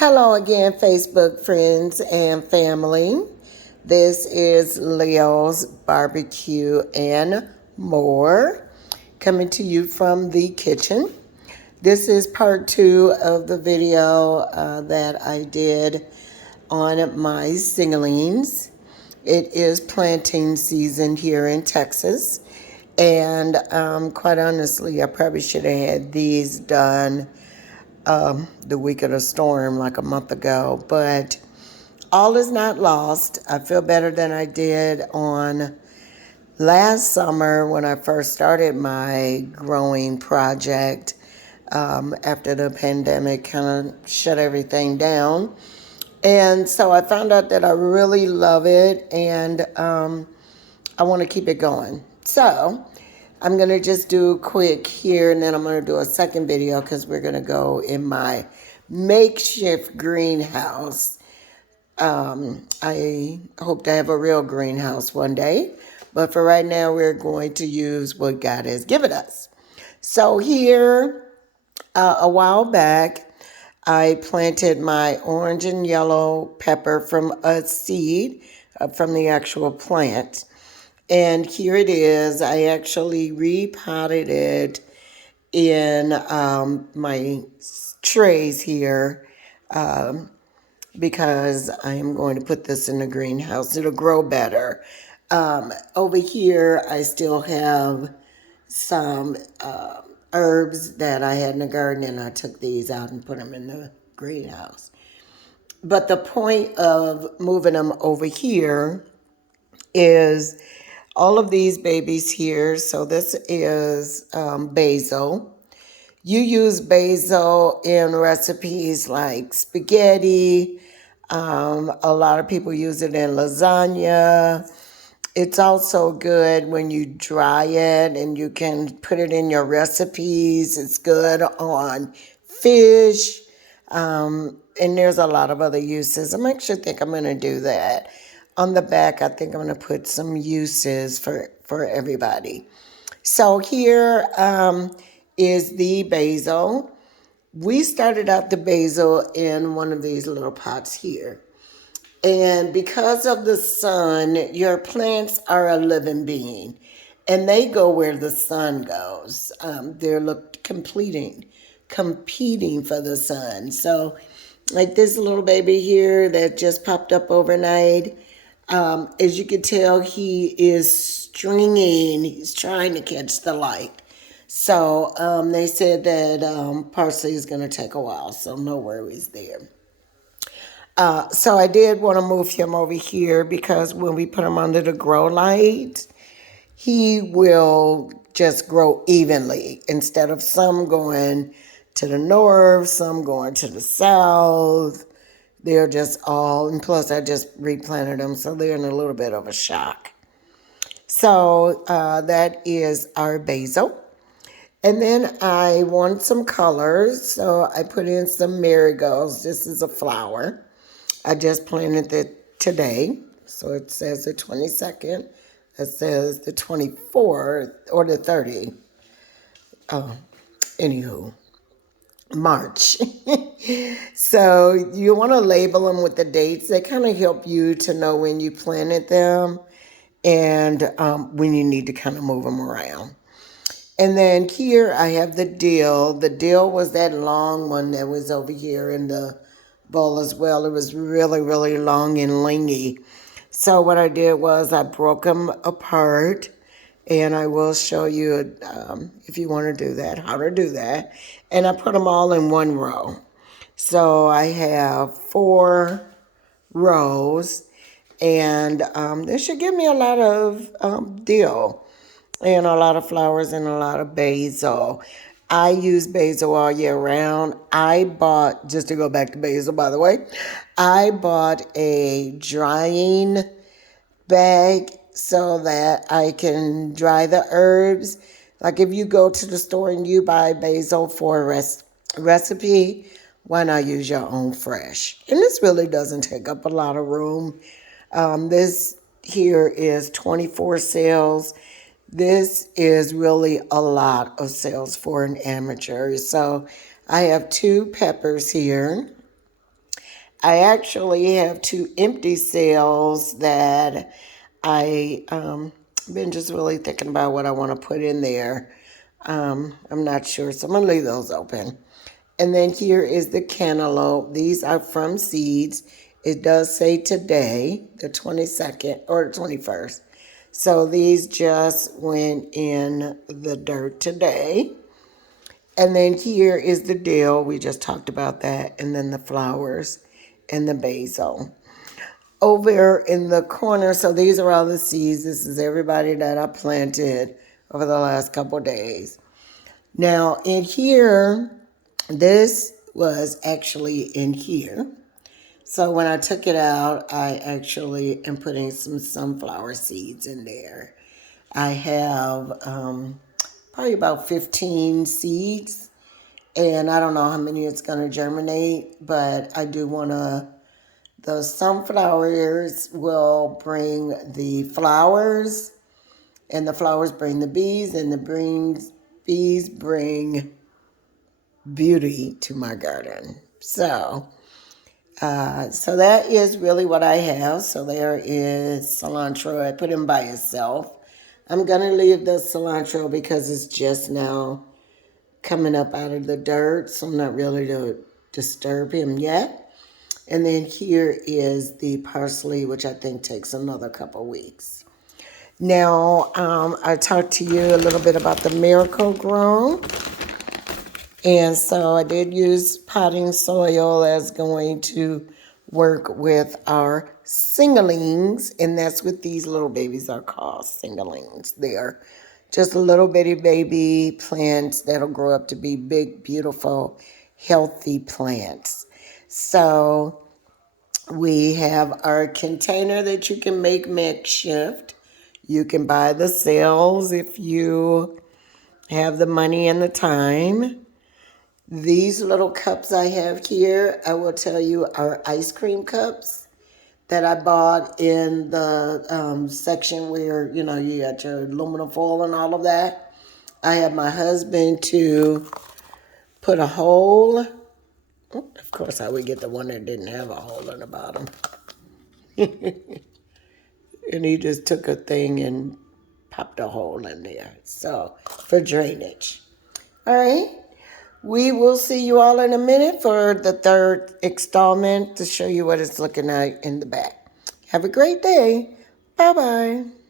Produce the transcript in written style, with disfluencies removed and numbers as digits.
Hello again, Facebook friends and family. This is Leo's Barbecue and More coming to you from the kitchen. This is part two of the video that I did on my seedlings. It is planting season here in Texas. And quite honestly, I probably should have had these done the week of the storm like a month ago. But all is not lost. I feel better than I did on last summer when I first started my growing project after the pandemic kind of shut everything down. And so I found out that I really love it and I want to keep it going. So I'm going to just do quick here and then I'm going to do a second video because we're going to go in my makeshift greenhouse. I hope to have a real greenhouse one day, but for right now we're going to use what God has given us. So here, a while back, I planted my orange and yellow pepper from a seed from the actual plant. And here it is. I actually repotted it in my trays here because I am going to put this in the greenhouse. It'll grow better. Over here, I still have some herbs that I had in the garden, and I took these out and put them in the greenhouse. But the point of moving them over here is all of these babies here. So this is basil. You use basil in recipes like spaghetti. A lot of people use it in lasagna. It's also good when you dry it and you can put it in your recipes. It's good on fish. And there's a lot of other uses. I actually think I'm going to do that. On the back, I think I'm going to put some uses for everybody. So here is the basil. We started out the basil in one of these little pots here. And because of the sun, your plants are a living being. And they go where the sun goes. They're competing for the sun. So like this little baby here that just popped up overnight, as you can tell, he is stringing. He's trying to catch the light. So they said that parsley is going to take a while, so no worries there. So I did want to move him over here because when we put him under the grow light, he will just grow evenly instead of some going to the north, some going to the south. They're just all, and plus I just replanted them, so they're in a little bit of a shock. So that is our basil. And then I want some colors, so I put in some marigolds. This is a flower. I just planted it today, so it says the 22nd. It says the 24th or the 30th. Anywho, March. So you want to label them with the dates. They kind of help you to know when you planted them and when you need to kind of move them around. And then here I have the dill. The dill was that long one that was over here in the bowl as well. It was really, really long and lingy. So what I did was I broke them apart, and I will show you if you want to do that, how to do that. And I put them all in one row. So I have 4 rows, and this should give me a lot of dill and a lot of flowers and a lot of basil. I use basil all year round. I bought, just to go back to basil, by the way, I bought a drying bag so that I can dry the herbs. Like if you go to the store and you buy basil for a recipe, why not use your own fresh? And this really doesn't take up a lot of room. This here is 24 cells. This is really a lot of cells for an amateur. So I have 2 peppers here. I actually have 2 empty cells that I been just really thinking about what I want to put in there. I'm not sure, so I'm gonna leave those open. And then here is the cantaloupe. These are from seeds. It does say today, the 22nd or the 21st. So these just went in the dirt today. And then here is the dill. We just talked about that. And then the flowers and the basil. Over in the corner, so these are all the seeds. This is everybody that I planted over the last couple days. Now in here, this was actually in here. So when I took it out, I actually am putting some sunflower seeds in there. I have probably about 15 seeds, and I don't know how many it's going to germinate, but I do want to. The sunflowers will bring the flowers, and the flowers bring the bees, and the bees bring beauty to my garden. So that is really what I have. So there is cilantro. I put him by itself. I'm going to leave the cilantro because it's just now coming up out of the dirt. So I'm not really to disturb him yet. And then here is the parsley, which I think takes another couple weeks. Now, I talked to you a little bit about the Miracle Grow. And so I did use potting soil as going to work with our singlings, and that's what these little babies are called, singlings. They're just little bitty baby plants that'll grow up to be big, beautiful, healthy plants. So we have our container that you can make makeshift. You can buy the cells if you have the money and the time. These little cups I have here, I will tell you, are ice cream cups that I bought in the section where, you got your aluminum foil and all of that. I have my husband to put a hole. Of course, I would get the one that didn't have a hole in the bottom. And he just took a thing and popped a hole in there. So, for drainage. All right. We will see you all in a minute for the third installment to show you what it's looking like in the back. Have a great day. Bye-bye.